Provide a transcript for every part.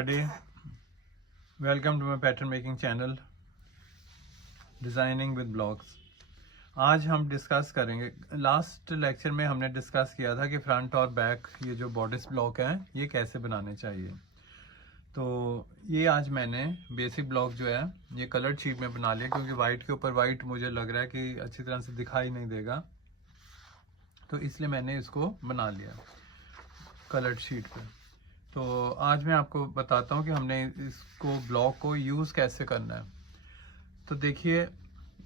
everybody, welcome to my pattern making channel designing with blocks. आज हम discuss करेंगे, last lecture में हमने डिस्कस किया था कि फ्रंट और बैक ये जो बॉडिस ब्लॉक हैं ये कैसे बनाने चाहिए। तो ये आज मैंने बेसिक ब्लॉक जो है ये कलर्ड शीट में बना लिया, क्योंकि वाइट के ऊपर वाइट मुझे लग रहा है कि अच्छी तरह से दिखाई नहीं देगा, तो इसलिए मैंने इसको बना लिया कलर्ड शीट पे। तो आज मैं आपको बताता हूँ कि हमने इसको ब्लॉक को यूज़ कैसे करना है। तो देखिए,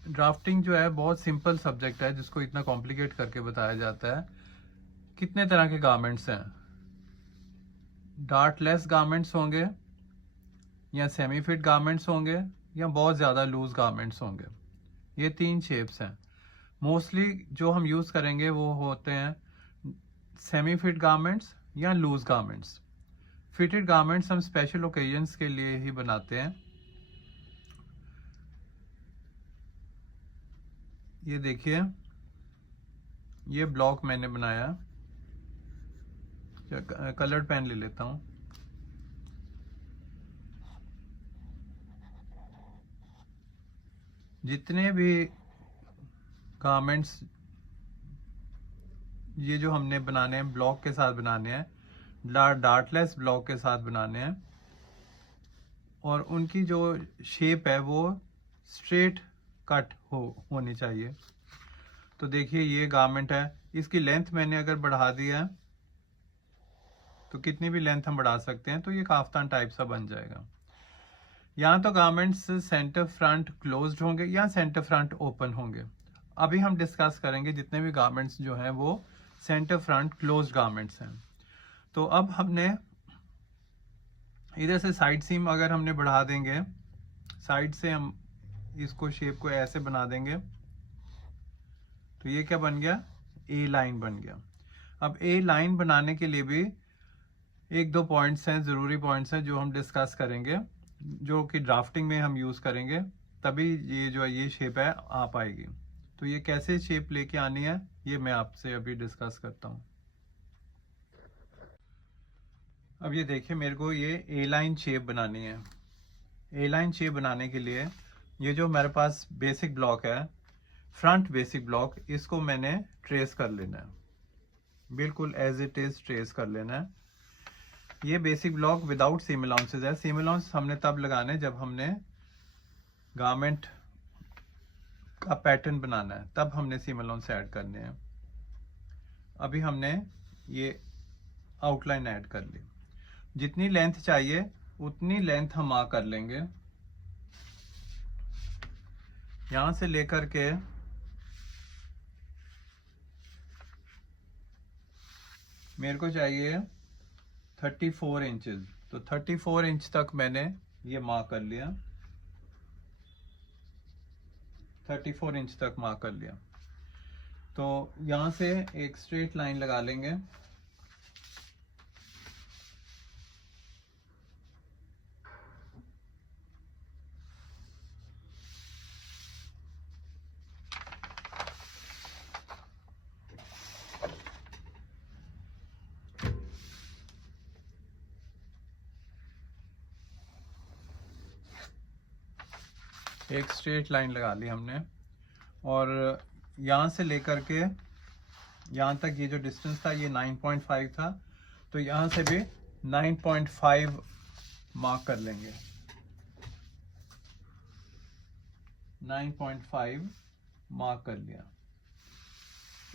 ड्राफ्टिंग जो है बहुत सिंपल सब्जेक्ट है जिसको इतना कॉम्प्लिकेट करके बताया जाता है। कितने तरह के गारमेंट्स हैं, डार्टलेस गारमेंट्स होंगे या सेमी फिट गारमेंट्स होंगे या बहुत ज़्यादा लूज गारमेंट्स होंगे। ये तीन शेप्स हैं। मोस्टली जो हम यूज़ करेंगे वो होते हैं सेमी फिट गारमेंट्स या लूज गारमेंट्स। फिटेड गारमेंट्स हम स्पेशल ओकेजन्स के लिए ही बनाते हैं। ये देखिए, ये ब्लॉक मैंने बनाया, कलर्ड पेन ले लेता हूँ। जितने भी गारमेंट्स ये जो हमने बनाने हैं ब्लॉक के साथ बनाने हैं, डार्टलेस ब्लॉक के साथ बनाने हैं, और उनकी जो शेप है वो स्ट्रेट कट होनी चाहिए। तो देखिए, ये गारमेंट है, इसकी लेंथ मैंने अगर बढ़ा दिया है तो कितनी भी लेंथ हम बढ़ा सकते हैं, तो ये काफ्तान टाइप सा बन जाएगा। यहाँ तो गारमेंट्स सेंटर फ्रंट क्लोज्ड होंगे या सेंटर फ्रंट ओपन होंगे। अभी हम डिस्कस करेंगे जितने भी गारमेंट्स जो हैं वो सेंटर फ्रंट क्लोज्ड गारमेंट्स हैं। तो अब हमने इधर से साइड सीम अगर हमने बढ़ा देंगे, साइड से हम इसको शेप को ऐसे बना देंगे, तो ये क्या बन गया, ए लाइन बन गया। अब ए लाइन बनाने के लिए भी एक दो पॉइंट्स हैं, ज़रूरी पॉइंट्स हैं जो हम डिस्कस करेंगे, जो कि ड्राफ्टिंग में हम यूज़ करेंगे, तभी ये जो है ये शेप है आ पाएगी। तो ये कैसे शेप लेके आनी है ये मैं आपसे अभी डिस्कस करता हूँ। अब ये देखिए, मेरे को ये ए लाइन शेप बनानी है। ए लाइन शेप बनाने के लिए ये जो मेरे पास बेसिक ब्लॉक है, फ्रंट बेसिक ब्लॉक, इसको मैंने ट्रेस कर लेना है, बिल्कुल एज इट इज ट्रेस कर लेना है। ये basic block without seam allowances है। सीम अलाउंस हमने तब लगाने जब हमने गारमेंट का पैटर्न बनाना है, तब हमने सीम अलाउंस ऐड करने हैं। अभी हमने ये आउटलाइन ऐड कर ली। जितनी लेंथ चाहिए उतनी लेंथ हम मार्क कर लेंगे। यहां से लेकर के मेरे को चाहिए 34 इंचेस, तो 34 इंच तक मैंने ये मार्क कर लिया। 34 इंच तक मार्क कर लिया। तो यहां से एक स्ट्रेट लाइन लगा लेंगे। एक स्ट्रेट लाइन लगा ली हमने, और यहाँ से लेकर के यहाँ तक ये जो डिस्टेंस था ये 9.5 था, तो यहाँ से भी 9.5 मार्क कर लेंगे। 9.5 मार्क कर लिया।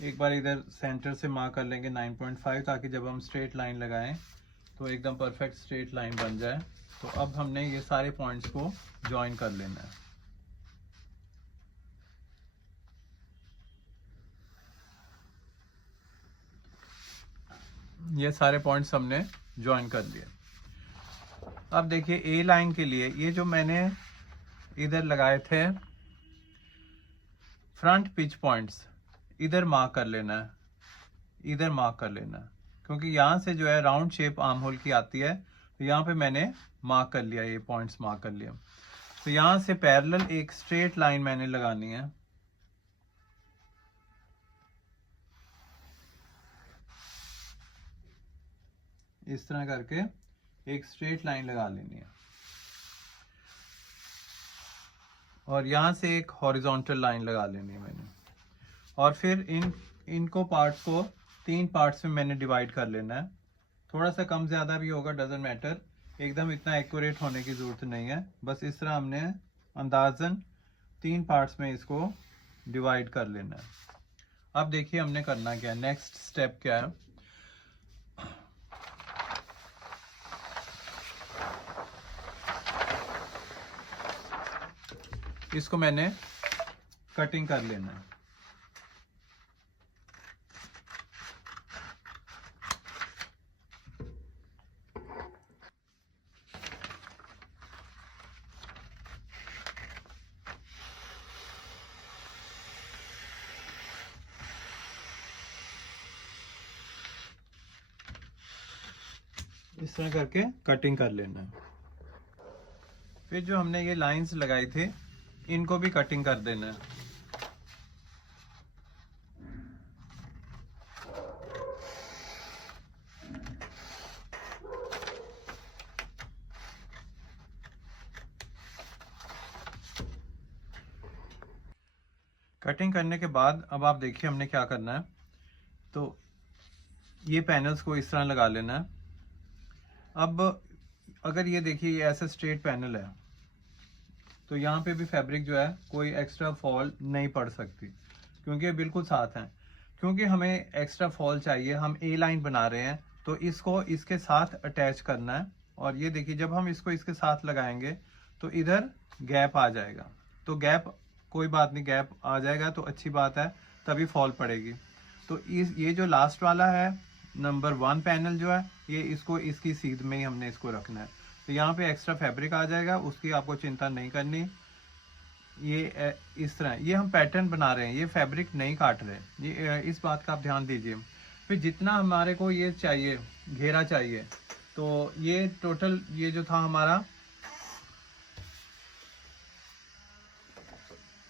एक बार इधर सेंटर से मार्क कर लेंगे 9.5, ताकि जब हम स्ट्रेट लाइन लगाएं तो एकदम परफेक्ट स्ट्रेट लाइन बन जाए। तो अब हमने ये सारे पॉइंट्स को ज्वाइन कर लेना है। ये सारे पॉइंट्स हमने ज्वाइन कर लिए। अब देखिए, ए लाइन के लिए ये जो मैंने इधर लगाए थे फ्रंट पिच पॉइंट्स, इधर मार्क कर लेना है, इधर मार्क कर लेना है, क्योंकि यहाँ से जो है राउंड शेप आर्म होल की आती है। तो यहाँ पे मैंने मार्क कर लिया, ये पॉइंट्स मार्क कर लिया। तो यहाँ से पैरेलल एक स्ट्रेट लाइन मैंने लगानी है। इस तरह करके एक स्ट्रेट लाइन लगा लेनी है और यहाँ से एक हॉरिजॉन्टल लाइन लगा लेनी है मैंने। और फिर इनको पार्ट्स को 3 पार्ट्स में मैंने डिवाइड कर लेना है। थोड़ा सा कम ज़्यादा भी होगा, डजंट मैटर, एकदम इतना एक्यूरेट होने की ज़रूरत नहीं है। बस इस तरह हमने अंदाज़न 3 पार्ट्स में इसको डिवाइड कर लेना है। अब देखिए हमने करना क्या है, नेक्स्ट स्टेप क्या है। इसको मैंने कटिंग कर लेना है। इस तरह करके कटिंग कर लेना है। फिर जो हमने ये लाइंस लगाई थे इनको भी कटिंग कर देना है। कटिंग करने के बाद अब आप देखिए हमने क्या करना है। तो ये पैनल्स को इस तरह लगा लेना है। अब अगर ये देखिए ये ऐसा स्ट्रेट पैनल है तो यहाँ पे भी फैब्रिक जो है कोई एक्स्ट्रा फॉल नहीं पड़ सकती क्योंकि ये बिल्कुल साथ हैं। क्योंकि हमें एक्स्ट्रा फॉल चाहिए, हम ए लाइन बना रहे हैं तो इसको इसके साथ अटैच करना है। और ये देखिए जब हम इसको इसके साथ लगाएंगे तो इधर गैप आ जाएगा। तो गैप कोई बात नहीं, गैप आ जाएगा तो अच्छी बात है, तभी फॉल पड़ेगी। तो ये जो लास्ट वाला है नंबर 1 पैनल जो है ये इसको इसकी सीध में ही हमने इसको रखना है। तो यहाँ पे एक्स्ट्रा फैब्रिक आ जाएगा, उसकी आपको चिंता नहीं करनी। ये इस तरह ये हम पैटर्न बना रहे हैं, ये फैब्रिक नहीं काट रहे, ये इस बात का आप ध्यान दीजिए। फिर जितना हमारे को ये चाहिए घेरा चाहिए, तो ये टोटल ये जो था हमारा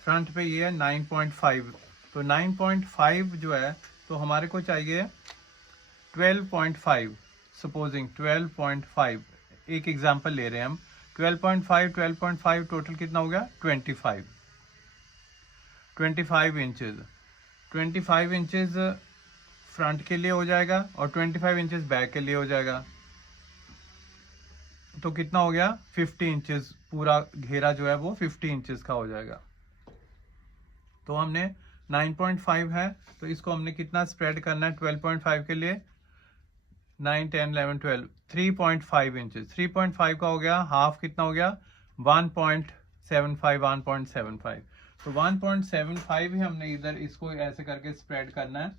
फ्रंट पे ये है 9.5। तो 9.5 जो है तो हमारे को चाहिए 12.5, सपोजिंग 12.5, एक एग्जांपल ले रहे हैं हम। 12.5 टोटल कितना हो गया 25 इंचेस। 25 इंचेस फ्रंट के लिए हो जाएगा और 25 इंचेस बैक के लिए हो जाएगा। तो कितना हो गया 50 इंचेस, पूरा घेरा जो है वो 50 इंचेस का हो जाएगा। तो हमने 9.5 है तो इसको हमने कितना स्प्रेड करना है 12.5 के लिए, 9, 10, 11, 12, 3.5 इंचेस। 3.5 का हो गया हाफ, कितना हो गया 1.75। तो 1.75 ही हमने इधर इसको ऐसे करके स्प्रेड करना है,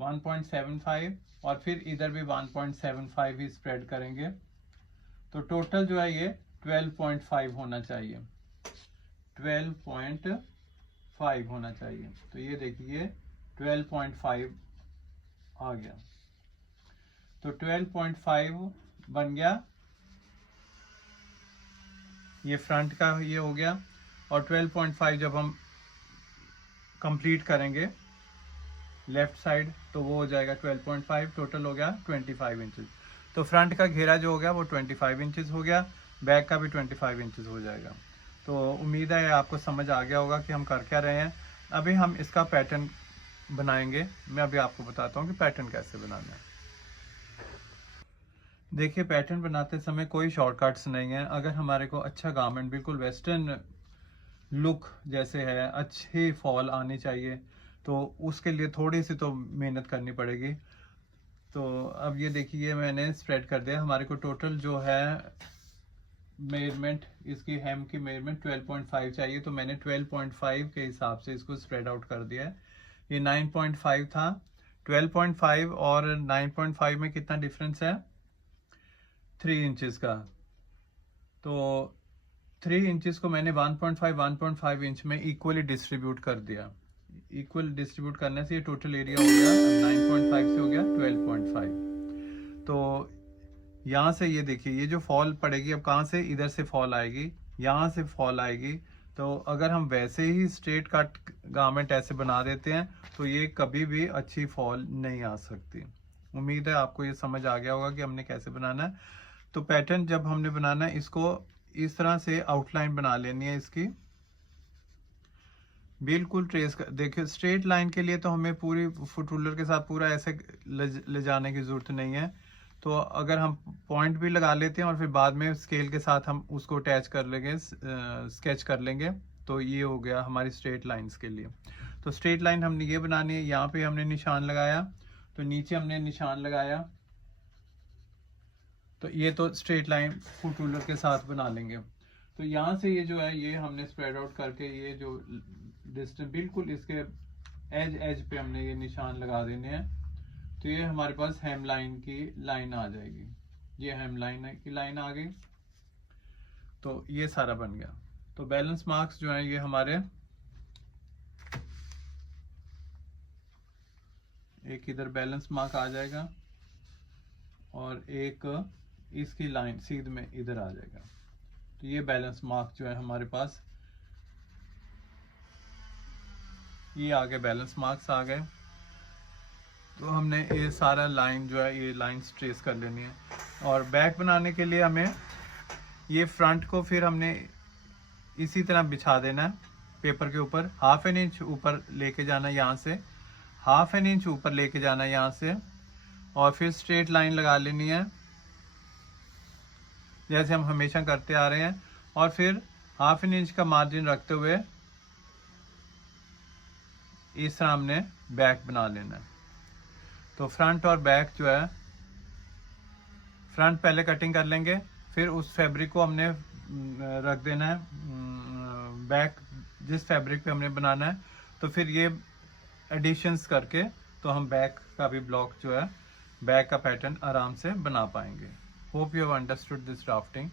1.75, और फिर इधर भी 1.75 ही स्प्रेड करेंगे। तो टोटल जो है ये 12.5 होना चाहिए, 12.5 होना चाहिए। तो ये देखिए 12.5 आ गया। तो 12.5 बन गया, ये फ्रंट का ये हो गया। और 12.5 जब हम कंप्लीट करेंगे लेफ्ट साइड तो वो हो जाएगा 12.5, टोटल हो गया 25 इंचेस। तो फ्रंट का घेरा जो हो गया वो 25 इंचेस हो गया, बैक का भी 25 इंचेस हो जाएगा। तो उम्मीद है आपको समझ आ गया होगा कि हम कर क्या रहे हैं। अभी हम इसका पैटर्न बनाएंगे, मैं अभी आपको बताता हूँ कि पैटर्न कैसे बनाना है। देखिए पैटर्न बनाते समय कोई शॉर्टकट्स नहीं है। अगर हमारे को अच्छा गारमेंट बिल्कुल वेस्टर्न लुक जैसे है, अच्छे फॉल आने चाहिए, तो उसके लिए थोड़ी सी तो मेहनत करनी पड़ेगी। तो अब ये देखिए मैंने स्प्रेड कर दिया। हमारे को टोटल जो है मेजरमेंट, इसकी हेम की मेजरमेंट 12.5 चाहिए, तो मैंने 12.5 के हिसाब से इसको स्प्रेड आउट कर दिया है। ये 9.5 था, 12.5 और 9.5 में कितना डिफरेंस है 3 इंचेस का। तो 3 इंचेस को मैंने 1.5 इंच में इक्वली डिस्ट्रीब्यूट कर दिया। इक्वल डिस्ट्रीब्यूट करने से ये टोटल एरिया हो गया 9.5 से हो गया 12.5। तो यहाँ से ये देखिए ये जो फॉल पड़ेगी, अब कहाँ से, इधर से फॉल आएगी, यहाँ से फॉल आएगी। तो अगर हम वैसे ही स्ट्रेट कट गारमेंट ऐसे बना देते हैं तो ये कभी भी अच्छी फॉल नहीं आ सकती। उम्मीद है आपको ये समझ आ गया होगा कि हमने कैसे बनाना है। तो पैटर्न जब हमने बनाना है, इसको इस तरह से आउटलाइन बना लेनी है इसकी, बिल्कुल ट्रेस कर। देखिए स्ट्रेट लाइन के लिए तो हमें पूरी फुट रूलर के साथ पूरा ऐसे ले जाने की ज़रूरत नहीं है। तो अगर हम पॉइंट भी लगा लेते हैं और फिर बाद में स्केल के साथ हम उसको अटैच कर लेंगे, स्केच कर लेंगे, तो ये हो गया हमारी स्ट्रेट लाइंस के लिए। तो स्ट्रेट लाइन हमने ये बनानी है। यहाँ पे हमने निशान लगाया, तो नीचे हमने निशान लगाया, तो ये तो स्ट्रेट लाइन फुट रूलर के साथ बना लेंगे। तो यहाँ से ये जो है ये हमने स्प्रेड आउट करके ये जो डिस्टेंस बिल्कुल इसके एज पे हमने ये निशान लगा देने हैं। तो ये हमारे पास हेम लाइन की लाइन आ जाएगी, ये हेम लाइन की लाइन आ गई। तो ये सारा बन गया। तो बैलेंस मार्क्स जो है ये हमारे एक इधर बैलेंस मार्क आ जाएगा और एक इसकी लाइन सीध में इधर आ जाएगा। तो ये बैलेंस मार्क जो है हमारे पास, ये आगे बैलेंस मार्क्स आ गए। तो हमने ये सारा लाइन जो है ये लाइंस ट्रेस कर लेनी है। और बैक बनाने के लिए हमें ये फ्रंट को फिर हमने इसी तरह बिछा देना है पेपर के ऊपर, ½ इंच ऊपर लेके जाना है यहाँ से, ½ इंच ऊपर लेके जाना है यहाँ से, और फिर स्ट्रेट लाइन लगा लेनी है जैसे हम हमेशा करते आ रहे हैं। और फिर ½ इंच का मार्जिन रखते हुए इस तरह हमने बैक बना लेना है। तो फ्रंट और बैक जो है, फ्रंट पहले कटिंग कर लेंगे, फिर उस फैब्रिक को हमने रख देना है बैक जिस फैब्रिक पे हमने बनाना है। तो फिर ये एडिशंस करके तो हम बैक का भी ब्लॉक जो है, बैक का पैटर्न आराम से बना पाएंगे। Hope you have understood this drafting.